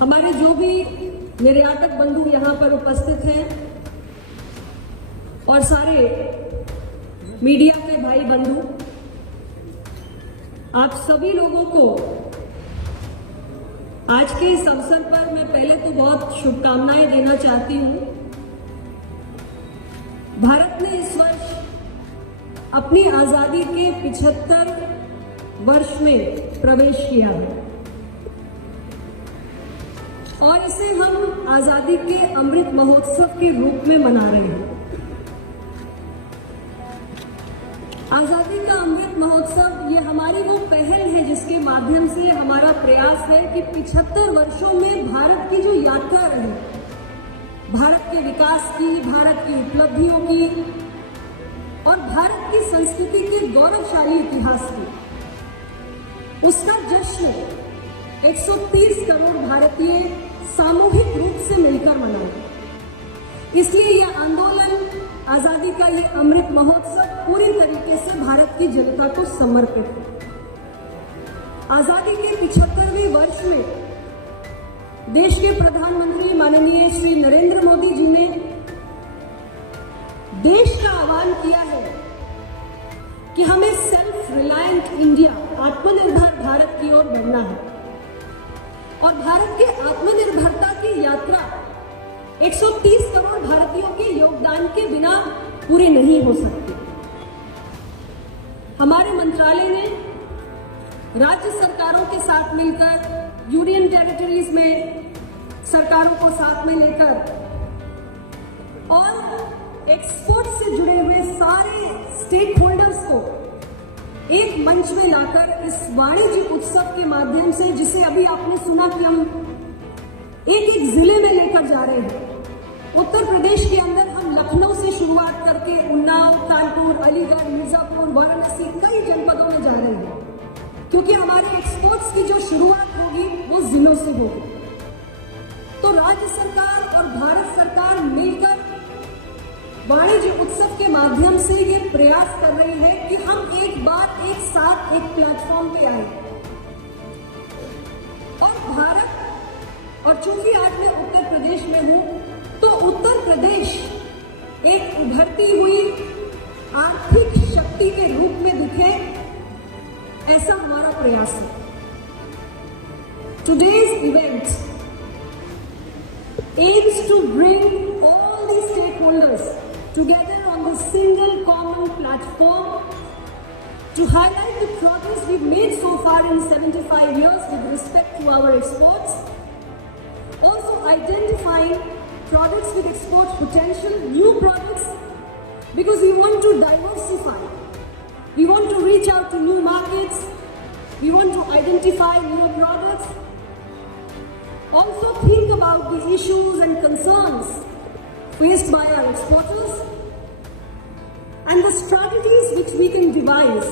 हमारे जो भी निर्यातक बंधु यहाँ पर उपस्थित हैं और सारे मीडिया के भाई बंधु, आप सभी लोगों को आज के इस अवसर पर मैं पहले तो बहुत शुभकामनाएं देना चाहती हूं। भारत ने इस वर्ष अपनी आजादी के 75 वर्ष में प्रवेश किया है और इसे हम आजादी के अमृत महोत्सव के रूप में मना रहे हैं। आजादी का अमृत महोत्सव ये हमारी वो पहल है जिसके माध्यम से हमारा प्रयास है कि 75 वर्षों में भारत की जो यात्रा रही, भारत के विकास की, भारत की उपलब्धियों की और भारत की संस्कृति के गौरवशाली इतिहास की, उसका जश्न 130 करोड़ भारतीय सामूहिक रूप से मिलकर मनाए। इसलिए यह आंदोलन, आजादी का ये अमृत महोत्सव पूरी तरीके से भारत की जनता को समर्पित है। आजादी के 75वें वर्ष में देश के प्रधानमंत्री माननीय श्री नरेंद्र मोदी जी ने देश का आह्वान किया है कि हमें सेल्फ रिलायंट इंडिया, आत्मनिर्भर भारत की ओर बढ़ना है और भारत के आत्मनिर्भरता की यात्रा 130 करोड़ भारतीयों के योगदान के बिना पूरी नहीं हो सकती। हमारे मंत्रालय ने राज्य सरकारों के साथ मिलकर, यूनियन टेरिटरीज में सरकारों को साथ में लेकर और एक्सपोर्ट से जुड़े हुए सारे स्टेक होल्डर्स को एक मंच में लाकर इस वाणिज्य उत्सव के माध्यम से, जिसे अभी आपने सुना कि हम एक एक जिले में लेकर जा रहे हैं। उत्तर प्रदेश के अंदर हम लखनऊ से शुरुआत करके उन्नाव, कानपुर, अलीगढ़, मिर्जापुर, वाराणसी, कई जनपदों में जा रहे हैं, क्योंकि हमारे एक्सपोर्ट्स की जो शुरुआत होगी वो जिलों से होगी। तो राज्य सरकार और भारत सरकार मिलकर वाणिज्य उत्सव के माध्यम से ये प्रयास कर रहे हैं कि हम एक बार एक साथ एक प्लेटफॉर्म पे आए और भारत, और चूंकि आज मैं उत्तर प्रदेश में हूं, तो उत्तर प्रदेश एक उभरती हुई आर्थिक शक्ति के रूप में दिखे, ऐसा हमारा प्रयास है। Today's event aims to bring all the stakeholders together on the single common platform to highlight the progress we've made so far in 75 years with respect to our exports, also identifying products with export potential, new products, because we want to diversify. We want to reach out to new markets. We want to identify new products. Also think about the issues and concerns faced by our exporters and the strategies which we can devise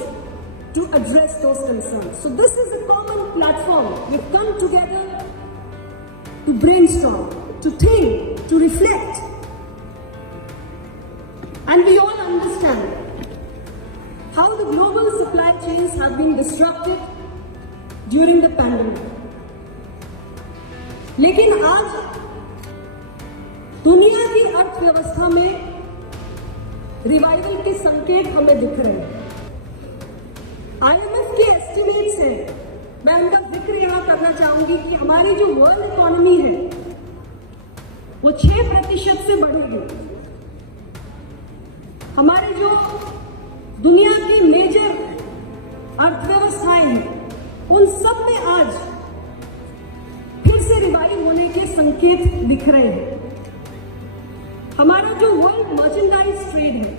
to address those concerns. So this is a common platform. We've come together to brainstorm, to think, to reflect. And we all understand how the global supply chains have been disrupted during the pandemic. लेकिन आज दुनिया की अर्थव्यवस्था में revival के संकेत हमें दिख रहे हैं। IMF के एस्टिमेट्स हैं, मैं उनका जिक्र यहाँ करना चाहूंगी कि हमारी जो वर्ल्ड इकोनॉमी है वो 6% से बढ़ेगी। हमारे जो दुनिया की मेजर अर्थव्यवस्थाएं हैं उन सब में आज फिर से रिवाइव होने के संकेत दिख रहे हैं। हमारा जो वर्ल्ड मर्चेंडाइज ट्रेड है,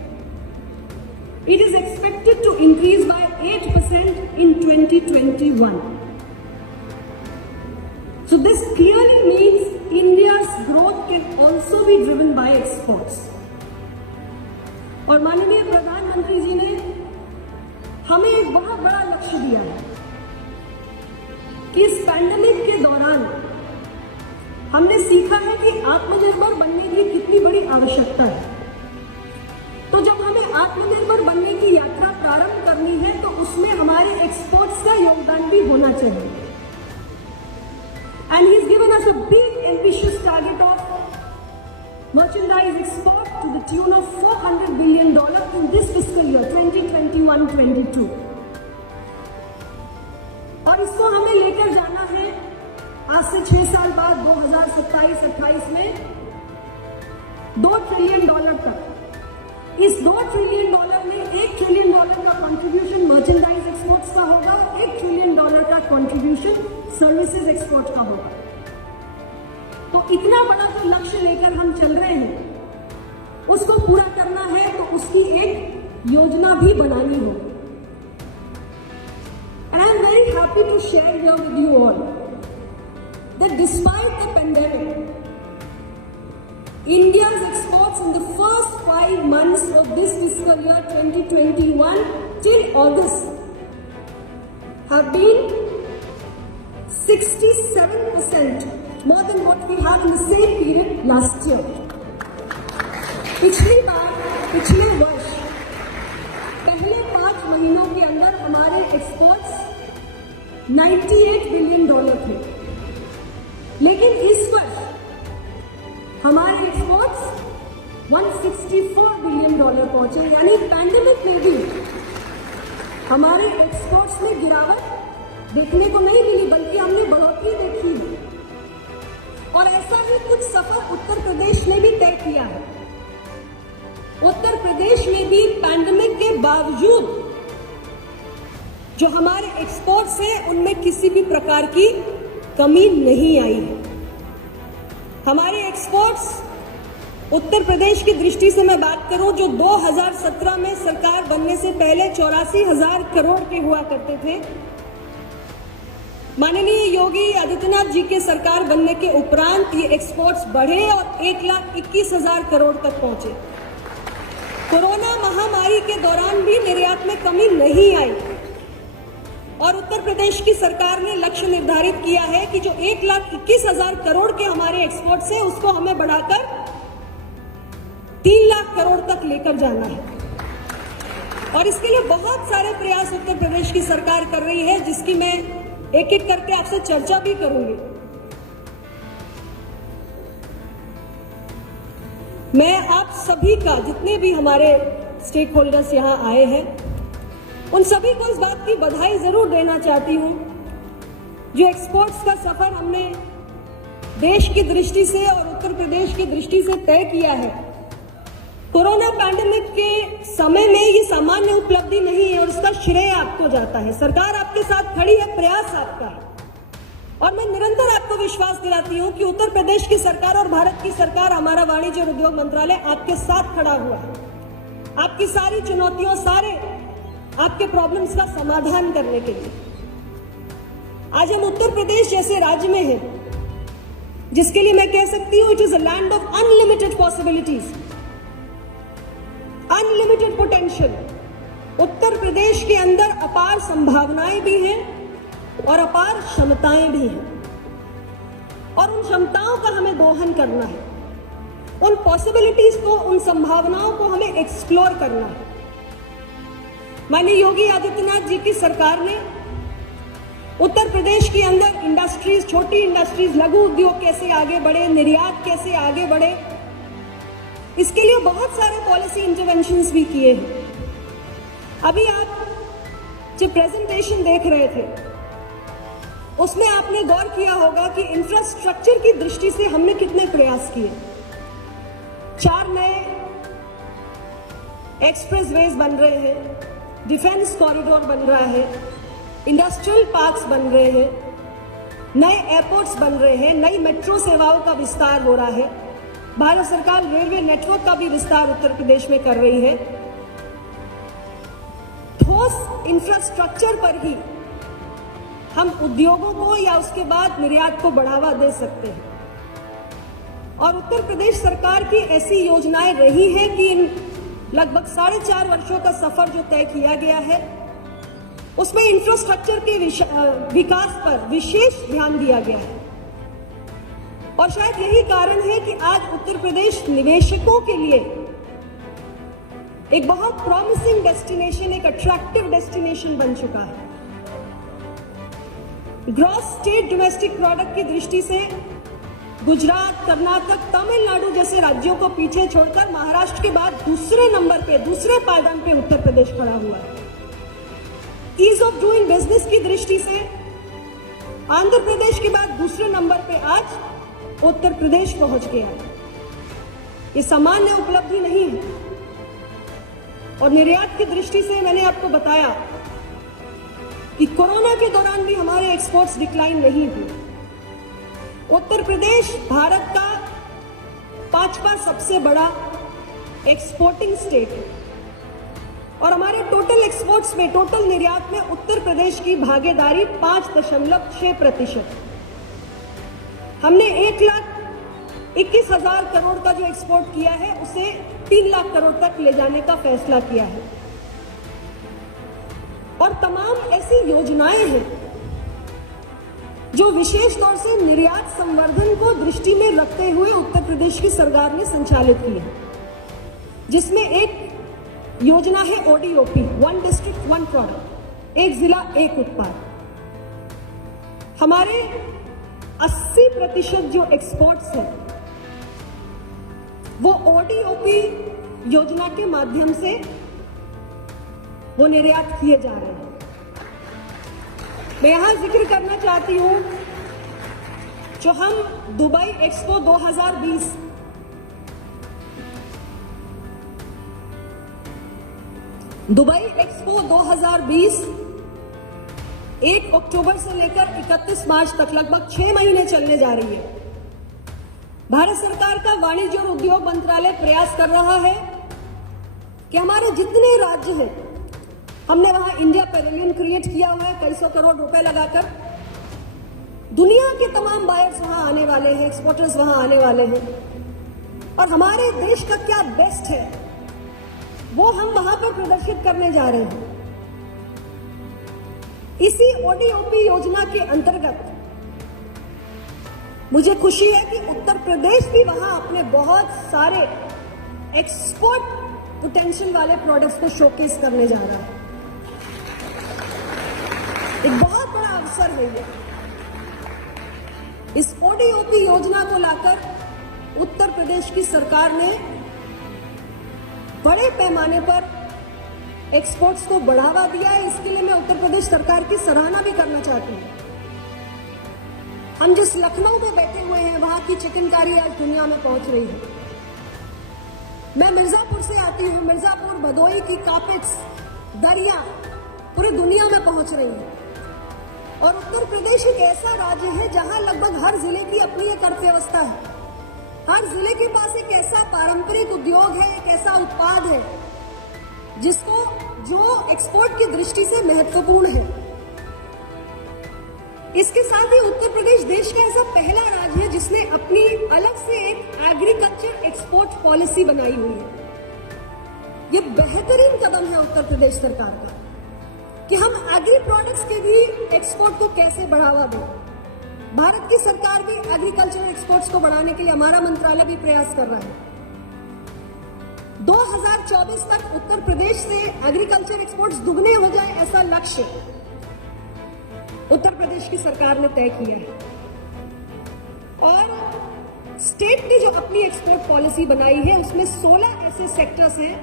it is expected to increase by 8% in 2021. So this clearly means India's growth can also be driven by exports. और माननीय प्रधानमंत्री जी ने हमें एक बहुत बड़ा लक्ष्य दिया है कि इस पैंडेमिक के दौरान हमने सीखा है कि आत्मनिर्भर बनने की कितनी बड़ी आवश्यकता है। तो जब हमें आत्मनिर्भर बनने की यात्रा प्रारंभ करनी है तो उसमें हमारे एक्सपोर्ट्स का योगदान भी होना चाहिए। And he's given us a merchandise export to the tune of $400 billion in this fiscal year 2021-22. और इसको हमें लेकर जाना है आज से 6 साल बाद 2027-28 में $2 ट्रिलियन तक। इस $2 ट्रिलियन में $1 ट्रिलियन का कंट्रीब्यूशन मर्चेंडाइज एक्सपोर्ट्स का होगा और $1 ट्रिलियन का कंट्रीब्यूशन सर्विसेज एक्सपोर्ट का होगा। तो इतना बड़ा जो लक्ष्य लेकर हम चल रहे हैं उसको पूरा करना है तो उसकी एक योजना भी बनानी होगी। And I am very happy to share here with you all that despite the pandemic, India's exports in the first 5 months of this fiscal year 2021 till August have been 67% more than what we had in the same period last year. पिछले वर्ष पहले 5 महीनों के अंदर हमारे exports $98 billion थे, लेकिन इस वर्ष हमारे एक्सपोर्ट्स $164 बिलियन पहुंचे। यानी पैंडेमिक में भी हमारे एक्सपोर्ट्स में गिरावट देखने को नहीं मिली, बल्कि हमने बढ़ोतरी देखी है। और ऐसा ही कुछ सफर उत्तर प्रदेश ने भी तय किया है। उत्तर प्रदेश में भी पैंडेमिक के बावजूद जो हमारे एक्सपोर्ट्स हैं उनमें किसी भी प्रकार की कमी नहीं आई है। हमारे एक्सपोर्ट्स उत्तर प्रदेश की दृष्टि से मैं बात करूं, जो 2017 में सरकार बनने से पहले 84,000 करोड़ के हुआ करते थे, माननीय योगी आदित्यनाथ जी के सरकार बनने के उपरांत ये एक्सपोर्ट्स बढ़े और 1,21,000 करोड़ तक पहुंचे। कोरोना महामारी के दौरान भी निर्यात में कमी नहीं आई और उत्तर प्रदेश की सरकार ने लक्ष्य निर्धारित किया है कि जो 1,21,000 करोड़ के हमारे एक्सपोर्ट्स हैं उसको हमें बढ़ाकर 3 लाख करोड़ तक लेकर जाना है। और इसके लिए बहुत सारे प्रयास उत्तर प्रदेश की सरकार कर रही है, जिसकी मैं एक एक करके आपसे चर्चा भी करूंगी। मैं आप सभी का, जितने भी हमारे स्टेक होल्डर्स यहां आए हैं, उन सभी को इस बात की बधाई जरूर देना चाहती हूं जो एक्सपोर्ट्स का सफर हमने देश की दृष्टि से और उत्तर प्रदेश की दृष्टि से तय किया है। कोरोना पैंडेमिक के समय में ये सामान्य उपलब्धि नहीं है और इसका श्रेय आपको जाता है। सरकार आपके साथ खड़ी है, प्रयास आपका है और मैं निरंतर आपको विश्वास दिलाती हूं कि उत्तर प्रदेश की सरकार और भारत की सरकार, हमारा वाणिज्य और उद्योग मंत्रालय आपके साथ खड़ा हुआ है, आपकी सारी चुनौतियों, सारे आपके प्रॉब्लम्स का समाधान करने के लिए। आज हम उत्तर प्रदेश जैसे राज्य में हैं, जिसके लिए मैं कह सकती हूं it is a land of unlimited possibilities, unlimited potential. Uttar Pradesh के अंदर अपार संभावनाएं भी हैं और अपार क्षमताएं भी हैं और उन क्षमताओं का हमें दोहन करना है, उन पॉसिबिलिटीज को, उन संभावनाओं को हमें एक्सप्लोर करना है। माननीय योगी आदित्यनाथ जी की सरकार ने उत्तर प्रदेश के अंदर इंडस्ट्रीज, छोटी इंडस्ट्रीज, लघु उद्योग कैसे आगे बढ़े, निर्यात कैसे आगे बढ़े, इसके लिए बहुत सारे पॉलिसी इंटरवेंशंस भी किए हैं। अभी आप जो प्रेजेंटेशन देख रहे थे उसमें आपने गौर किया होगा कि इंफ्रास्ट्रक्चर की दृष्टि से हमने कितने प्रयास किए। 4 नए एक्सप्रेसवेज बन रहे हैं, डिफेंस कॉरिडोर बन रहा है, इंडस्ट्रियल पार्क्स बन रहे हैं, नए एयरपोर्ट्स बन रहे हैं, नई मेट्रो सेवाओं का विस्तार हो रहा है। भारत सरकार रेलवे नेटवर्क का भी विस्तार उत्तर प्रदेश में कर रही है। ठोस इंफ्रास्ट्रक्चर पर ही हम उद्योगों को या उसके बाद निर्यात को बढ़ावा दे सकते हैं और उत्तर प्रदेश सरकार की ऐसी योजनाएं रही है कि इन लगभग 4.5 वर्षों का सफर जो तय किया गया है उसमें इंफ्रास्ट्रक्चर के विकास पर विशेष ध्यान दिया गया है और शायद यही कारण है कि आज उत्तर प्रदेश निवेशकों के लिए एक बहुत प्रॉमिसिंग डेस्टिनेशन, एक अट्रैक्टिव डेस्टिनेशन बन चुका है। ग्रॉस स्टेट डोमेस्टिक प्रोडक्ट की दृष्टि से गुजरात, कर्नाटक, तमिलनाडु जैसे राज्यों को पीछे छोड़कर महाराष्ट्र के बाद दूसरे नंबर पे, दूसरे पायदान पे उत्तर प्रदेश खड़ा हुआ है। ईज ऑफ डूइंग बिजनेस की दृष्टि से आंध्र प्रदेश के बाद दूसरे नंबर पे आज उत्तर प्रदेश पहुंच गया है। ये सामान्य उपलब्धि नहीं है। और निर्यात की दृष्टि से मैंने आपको बताया कि कोरोना के दौरान भी हमारे एक्सपोर्ट्स डिक्लाइन नहीं हुए। उत्तर प्रदेश भारत का 5वां सबसे बड़ा एक्सपोर्टिंग स्टेट है और हमारे टोटल एक्सपोर्ट्स में, टोटल निर्यात में उत्तर प्रदेश की भागीदारी 5.6%। हमने 1,21,000 करोड़ का जो एक्सपोर्ट किया है उसे 3 लाख करोड़ तक ले जाने का फैसला किया है। और तमाम ऐसी योजनाएं हैं जो विशेष तौर से निर्यात संवर्धन को दृष्टि में रखते हुए उत्तर प्रदेश की सरकार ने संचालित की है, जिसमें एक योजना है ODOP, one district one product, एक जिला एक उत्पाद। हमारे 80% जो एक्सपोर्ट्स हैं वो ODOP योजना के माध्यम से वो निर्यात किए जा रहे हैं। मैं यहां जिक्र करना चाहती हूं, जो हम दुबई एक्सपो 2020 1 अक्टूबर से लेकर 31 मार्च तक लगभग 6 महीने चलने जा रही है। भारत सरकार का वाणिज्य और उद्योग मंत्रालय प्रयास कर रहा है कि हमारे जितने राज्य हैं, हमने वहां इंडिया पैवेलियन क्रिएट किया हुआ है, कई सौ करोड़ रुपए लगाकर। दुनिया के तमाम बायर्स वहां आने वाले हैं, एक्सपोर्टर्स वहां आने वाले हैं और हमारे देश का क्या बेस्ट है वो हम वहां पर प्रदर्शित करने जा रहे हैं। इसी ODOP योजना के अंतर्गत मुझे खुशी है कि उत्तर प्रदेश भी वहां अपने बहुत सारे एक्सपोर्ट पोटेंशियल वाले प्रोडक्ट्स को शोकेस करने जा रहा है। एक बहुत बड़ा अवसर है ये। इस ODOP योजना को लाकर उत्तर प्रदेश की सरकार ने बड़े पैमाने पर एक्सपोर्ट्स को बढ़ावा दिया है। इसके लिए मैं उत्तर प्रदेश सरकार की सराहना भी करना चाहती हूं। हम जिस लखनऊ में बैठे हुए हैं वहां की चिकनकारी आज दुनिया में पहुंच रही है। मैं मिर्जापुर से आती हूं, मिर्जापुर, भदोही की कार्पेट्स, दरिया पूरी दुनिया में पहुंच रही है। और उत्तर प्रदेश एक ऐसा राज्य है जहां लगभग हर जिले की अपनी एक अर्थव्यवस्था है। हर जिले के पास एक ऐसा पारंपरिक उद्योग है, एक ऐसा उत्पाद है जो एक्सपोर्ट की दृष्टि से महत्वपूर्ण है। इसके साथ ही उत्तर प्रदेश देश का ऐसा पहला राज्य है जिसने अपनी अलग से एक एग्रीकल्चर एक्सपोर्ट पॉलिसी बनाई हुई है। यह बेहतरीन कदम है उत्तर प्रदेश सरकार का कि हम एग्री प्रोडक्ट्स के भी एक्सपोर्ट को कैसे बढ़ावा दें। भारत की सरकार भी एग्रीकल्चर एक्सपोर्ट्स को बढ़ाने के लिए, हमारा मंत्रालय भी प्रयास कर रहा है। 2024 तक उत्तर प्रदेश से एग्रीकल्चर एक्सपोर्ट्स दुगने हो जाए, ऐसा लक्ष्य उत्तर प्रदेश की सरकार ने तय किया है। और स्टेट ने जो अपनी एक्सपोर्ट पॉलिसी बनाई है उसमें 16 ऐसे सेक्टर्स हैं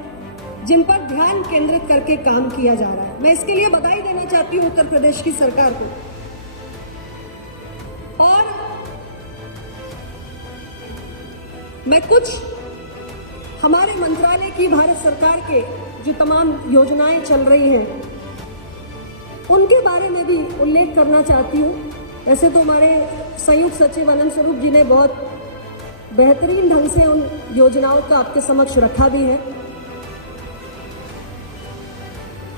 जिन पर ध्यान केंद्रित करके काम किया जा रहा है। मैं इसके लिए बधाई देना चाहती हूं उत्तर प्रदेश की सरकार को। और मैं कुछ हमारे मंत्रालय की, भारत सरकार के जो तमाम योजनाएं चल रही हैं उनके बारे में भी उल्लेख करना चाहती हूँ। वैसे तो हमारे संयुक्त सचिव अनंत स्वरूप जी ने बहुत बेहतरीन ढंग से उन योजनाओं को आपके समक्ष रखा भी है।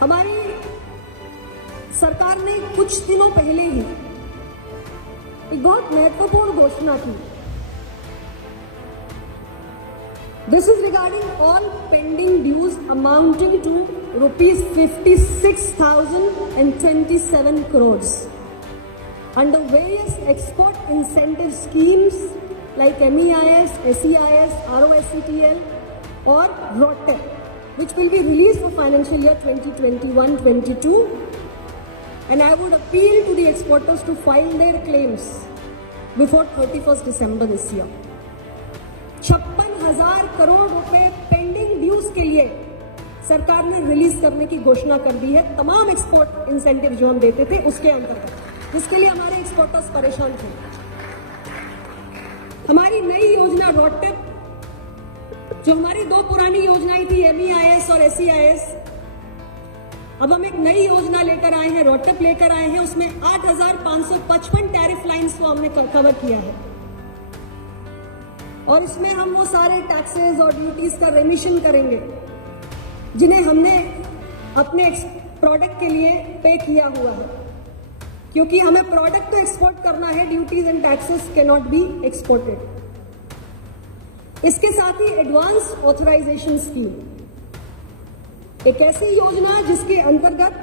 हमारी सरकार ने कुछ दिनों पहले ही एक बहुत महत्वपूर्ण घोषणा की। This is regarding all pending dues amounting to rupees 56,027 crores under various export incentive schemes like MEIS, SEIS, ROSCTL or ROTEP, which will be released for financial year 2021-22. And I would appeal to the exporters to file their claims before 31st December this year. 56,000 crore रुपए pending dues के लिए सरकार ने release करने की घोषणा कर दी है, तमाम एक्सपोर्ट इंसेंटिव जो हम देते थे उसके अंतर्गत, जिसके लिए हमारे एक्सपोर्टर्स परेशान थे। हमारी नई योजना रोडटेप, जो हमारी दो पुरानी योजनाएं थी MEIS और SEIS, अब हम एक नई योजना लेकर आए हैं, रोडटेप लेकर आए हैं। उसमें 8,555 टैरिफ लाइंस को हमने कवर किया है और इसमें हम वो सारे टैक्सेस और ड्यूटीज का रेमिशन करेंगे जिन्हें हमने अपने प्रोडक्ट के लिए पे किया हुआ है, क्योंकि हमें प्रोडक्ट तो एक्सपोर्ट करना है, duties and taxes can not be exported. इसके साथ ही एडवांस ऑथराइजेशन स्कीम, एक ऐसी योजना जिसके अंतर्गत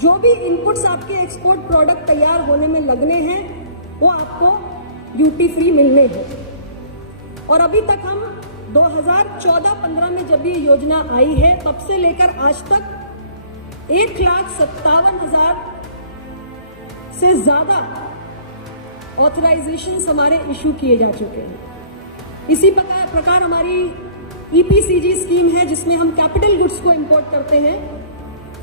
जो भी इनपुट्स आपके एक्सपोर्ट प्रोडक्ट तैयार होने में लगने हैं वो आपको ड्यूटी फ्री मिलने हैं। और अभी तक हम 2014-15 में जब ये योजना आई है तब से लेकर आज तक 1,57,000 से ज्यादा ऑथराइजेशन हमारे इशू किए जा चुके हैं। इसी प्रकार हमारी EPCG स्कीम है जिसमें हम कैपिटल गुड्स को इंपोर्ट करते हैं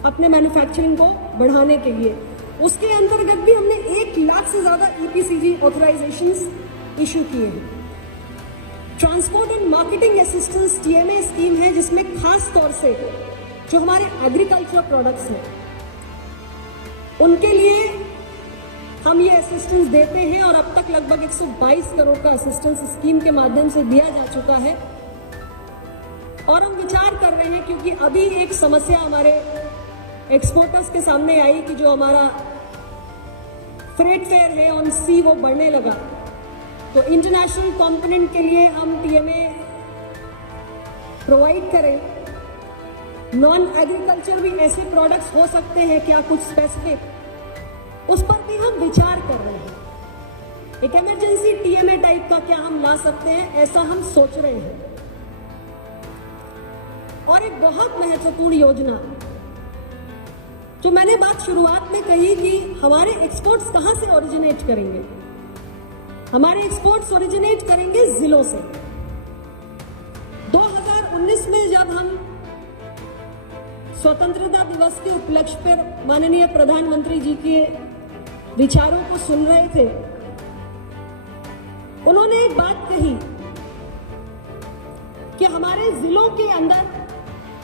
अपने मैन्युफैक्चरिंग को बढ़ाने के लिए। उसके अंतर्गत भी हमने 1 लाख से ज्यादा EPCG ऑथराइजेशंस इशू किए हैं। Transport and marketing assistance TMA scheme है जिसमें खास तौर से जो हमारे एग्रीकल्चर प्रोडक्ट्स हैं उनके लिए हम ये असिस्टेंस देते हैं और अब तक लगभग 122 करोड़ का असिस्टेंस स्कीम के माध्यम से दिया जा चुका है। और हम विचार कर रहे हैं, क्योंकि अभी एक समस्या हमारे एक्सपोर्टर्स के सामने आई कि जो हमारा फ्रेट फेयर है ऑन सी वो बढ़ने लगा, तो इंटरनेशनल कंपोनेंट के लिए हम TMA प्रोवाइड करें। नॉन एग्रीकल्चर भी ऐसे प्रोडक्ट्स हो सकते हैं क्या, कुछ स्पेसिफिक, उस पर भी हम विचार कर रहे हैं। एक इमरजेंसी TMA टाइप का क्या हम ला सकते हैं, ऐसा हम सोच रहे हैं। और एक बहुत महत्वपूर्ण योजना जो मैंने बात शुरुआत में कही कि हमारे एक्सपोर्ट्स कहां से ओरिजिनेट करेंगे। हमारे एक्सपोर्ट्स ओरिजिनेट करेंगे जिलों से। 2019 में जब हम स्वतंत्रता दिवस के उपलक्ष्य पर माननीय प्रधानमंत्री जी के विचारों को सुन रहे थे, उन्होंने एक बात कही कि हमारे जिलों के अंदर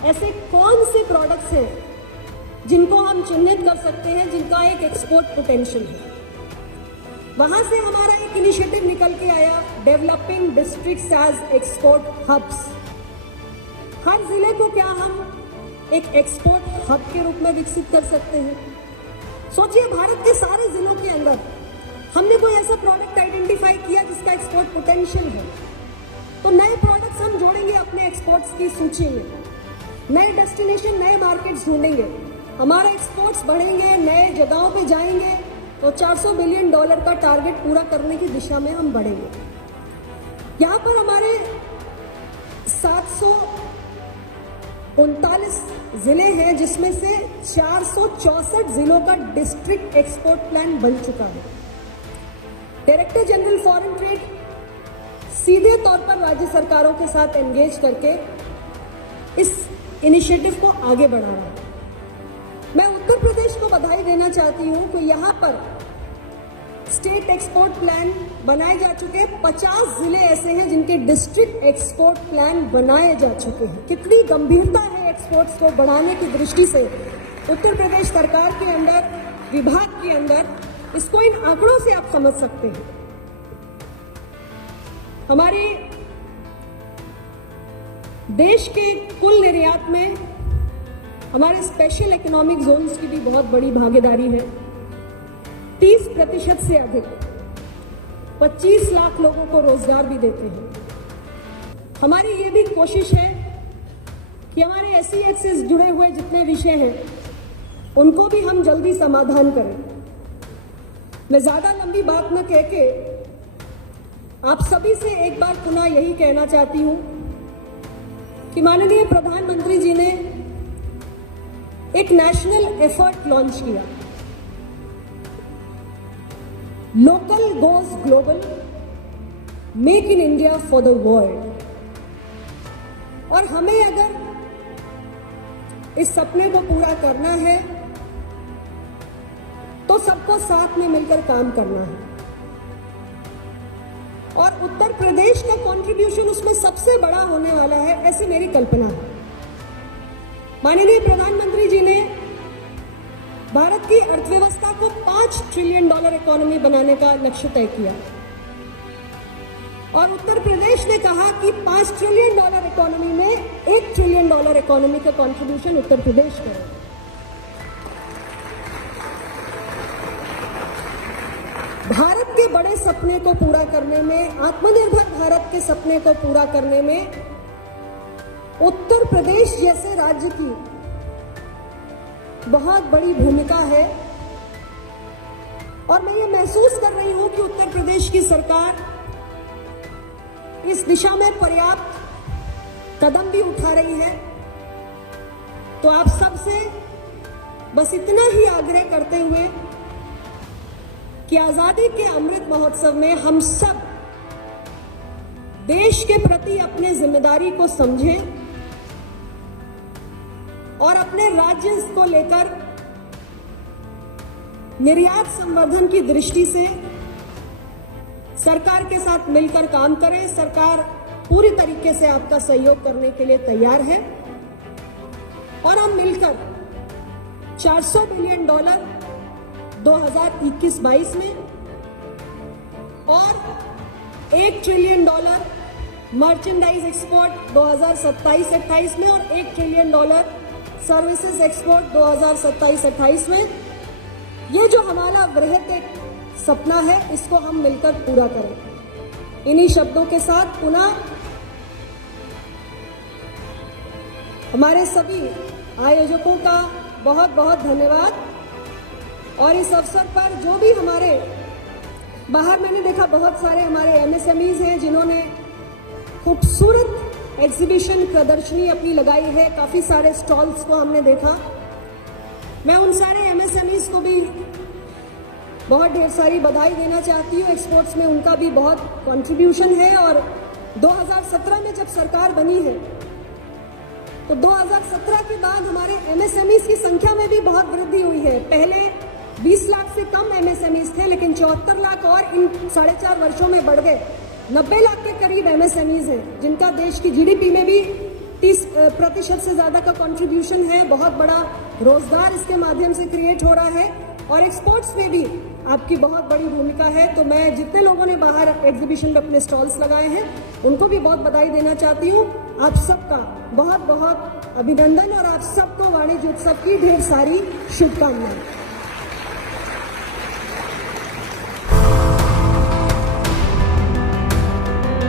ऐसे कौन से प्रोडक्ट्स हैं जिनको हम चिन्हित कर सकते हैं, जिनका एक एक्सपोर्ट पोटेंशियल है। वहां से हमारा एक इनिशिएटिव निकल के आया, developing districts as export hubs. हर जिले को क्या हम एक एक्सपोर्ट हब के रूप में विकसित कर सकते हैं। सोचिए, भारत के सारे जिलों के अंदर हमने कोई ऐसा प्रोडक्ट आइडेंटिफाई किया जिसका एक्सपोर्ट पोटेंशियल है, तो नए प्रोडक्ट्स हम जोड़ेंगे अपने एक्सपोर्ट्स की सूची में, नए डेस्टिनेशन, नए मार्केट्स ढूंढेंगे, हमारा एक्सपोर्ट्स बढ़ेंगे, नए जगहों पे जाएंगे, तो $400 बिलियन का टारगेट पूरा करने की दिशा में हम बढ़ेंगे। यहां पर हमारे 739 जिले हैं, जिसमें से 464 जिलों का डिस्ट्रिक्ट एक्सपोर्ट प्लान बन चुका है। डायरेक्टर जनरल फॉरेन ट्रेड सीधे तौर पर राज्य सरकारों के साथ एंगेज करके इस इनिशिएटिव को आगे बढ़ा रहा है। मैं उत्तर प्रदेश को बधाई देना चाहती हूं कि यहां पर स्टेट एक्सपोर्ट प्लान बनाए जा चुके हैं। 50 जिले ऐसे हैं जिनके डिस्ट्रिक्ट एक्सपोर्ट प्लान बनाए जा चुके हैं। कितनी गंभीरता है एक्सपोर्ट्स को बढ़ाने की दृष्टि से उत्तर प्रदेश सरकार के अंदर, विभाग के अंदर, इसको इन आंकड़ों से आप समझ सकते हैं। हमारे देश के कुल निर्यात में हमारे स्पेशल इकोनॉमिक जोन्स की भी बहुत बड़ी भागीदारी है। 30% से अधिक, 25 लाख लोगों को रोजगार भी देते हैं। हमारी ये भी कोशिश है कि हमारे SEZ से जुड़े हुए जितने विषय हैं उनको भी हम जल्दी समाधान करें। मैं ज्यादा लंबी बात न कह के आप सभी से एक बार पुनः यही कहना चाहती हूं कि माननीय प्रधानमंत्री जी ने एक नेशनल एफर्ट लॉन्च किया। Local goes global, make in India for the world. और हमें अगर इस सपने को पूरा करना है तो सबको साथ में मिलकर काम करना है। और उत्तर प्रदेश का कंट्रीब्यूशन उसमें सबसे बड़ा होने वाला है, ऐसी मेरी कल्पना है। माननीय प्रधानमंत्री जी ने भारत की अर्थव्यवस्था को $5 ट्रिलियन इकोनॉमी बनाने का लक्ष्य तय किया और उत्तर प्रदेश ने कहा कि $5 ट्रिलियन इकोनॉमी में $1 ट्रिलियन इकोनॉमी का कंट्रीब्यूशन उत्तर प्रदेश करेगा। भारत के बड़े सपने को पूरा करने में, आत्मनिर्भर भारत के सपने को पूरा करने में उत्तर प्रदेश जैसे राज्य की बहुत बड़ी भूमिका है। और मैं ये महसूस कर रही हूं कि उत्तर प्रदेश की सरकार इस दिशा में पर्याप्त कदम भी उठा रही है। तो आप सबसे बस इतना ही आग्रह करते हुए कि आजादी के अमृत महोत्सव में हम सब देश के प्रति अपने जिम्मेदारी को समझें और अपने राज्य को लेकर निर्यात संवर्धन की दृष्टि से सरकार के साथ मिलकर काम करें। सरकार पूरी तरीके से आपका सहयोग करने के लिए तैयार है और हम मिलकर $400 बिलियन 2021-22 में और $1 ट्रिलियन मर्चेंडाइज एक्सपोर्ट 2027-28 में और $1 ट्रिलियन सर्विसेज एक्सपोर्ट 2027-28 में। ये जो हमारा वृहद एक सपना है, इसको हम मिलकर पूरा करें। इन्हीं शब्दों के साथ पुनः हमारे सभी आयोजकों का बहुत बहुत धन्यवाद। और इस अवसर पर जो भी हमारे बाहर, मैंने देखा बहुत सारे हमारे MSMEs हैं जिन्होंने खूबसूरत एग्जीबिशन प्रदर्शनी अपनी लगाई है, काफ़ी सारे स्टॉल्स को हमने देखा। मैं उन सारे MSMEs को भी बहुत ढेर सारी बधाई देना चाहती हूँ। एक्सपोर्ट्स में उनका भी बहुत कंट्रीब्यूशन है और 2017 में जब सरकार बनी है तो 2017 के बाद हमारे MSMEs की संख्या में भी बहुत वृद्धि हुई है। पहले 20 लाख से कम MSMEs थे, लेकिन 74 लाख और इन 4.5 वर्षों में बढ़ गए। 90 लाख के करीब MSMEs हैं जिनका देश की GDP में भी 30% से ज़्यादा का कंट्रीब्यूशन है। बहुत बड़ा रोजगार इसके माध्यम से क्रिएट हो रहा है और एक्सपोर्ट्स में भी आपकी बहुत बड़ी भूमिका है। तो मैं जितने लोगों ने बाहर एग्जीबिशन में अपने स्टॉल्स लगाए हैं उनको भी बहुत बधाई देना चाहती हूँ। आप सबका बहुत बहुत अभिनंदन और आप सबको वाणिज्य उत्सव की ढेर सारी शुभकामनाएं।